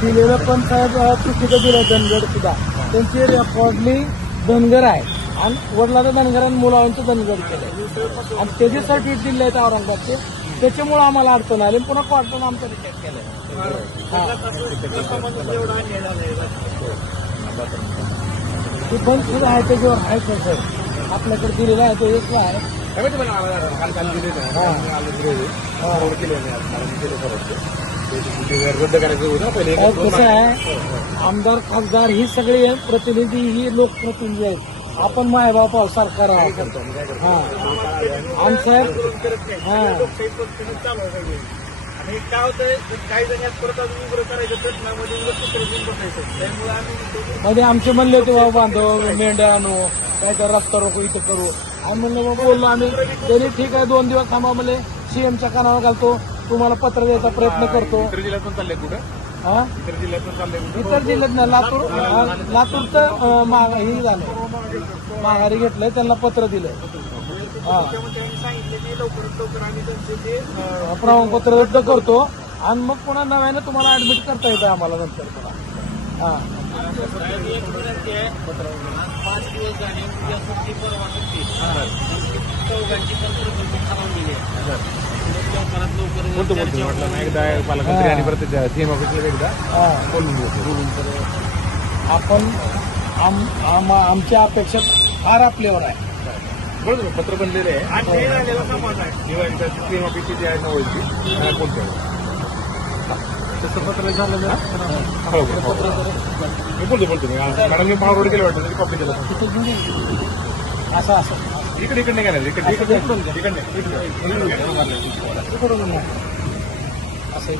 दिलेलं पण साहेब चुकीचं दिलं धनगर सुद्धा त्यांची रेकॉर्डली धनगर आहे आणि वडिलाचं धनगर आणि मुलांचं धनगर केलं आणि त्याचे सर्टिफिकेट दिले आहेत औरंगाबादचे त्याच्यामुळे आम्हाला अडचण आली पुन्हा कोर्टानं आमचं रिजेक्ट केलं. ते पण सुद्धा आहे त्याच्यावर आहे सर आपल्याकडे दिलेलं आहे तो एक आहे. कसं आहे आमदार खासदार ही सगळे प्रतिनिधी ही लोकप्रतिनिधी आहेत. आपण मायबाप सरकार आहोत. आमसाहेब आणि काय होतंय काही जण परत अजून उघडं करायचं प्रश्नामध्ये त्यामुळे आम्ही मध्ये आमचे म्हणले होते बाबा बांधव मेंढ्या आणू काहीतरी रस्ता रोको इथं करू आणि म्हणलं बाबा बोललो आम्ही तरी ठीक आहे 2 दिवस थांबा म्हणले सीएमच्या कानावर घालतो तुम्हाला पत्र द्यायचा प्रयत्न करतो. जिल्ह्यातून चालले कुठं हा इतर जिल्ह्यातून चालले इतर जिल्ह्यात नाही लातूर तर हे झालं माघारी घेतलंय त्यांना पत्र दिलं. प्रमाणपत्र रद्द करतो आणि मग पुन्हा नव्याने तुम्हाला ऍडमिट करता येतं आम्हाला नंतर पुन्हा. 5 दिवस झाले यासाठी परवा चौघांची म्हटलं एकदा पालकमंत्री आणि परत सीएम ऑफिसला एकदा बोलून आपण आमच्या अपेक्षा फार आपल्यावर आहे. बरोबर पत्र बनलेले आहे सीएम ऑफिसची जी आहे नवलची बोलतो तसं पत्र झालं मी बोलतो मॅडम मी पावर केलं वाटतं कॉपी केलं असं इकडे नाही गेलं इकडे असं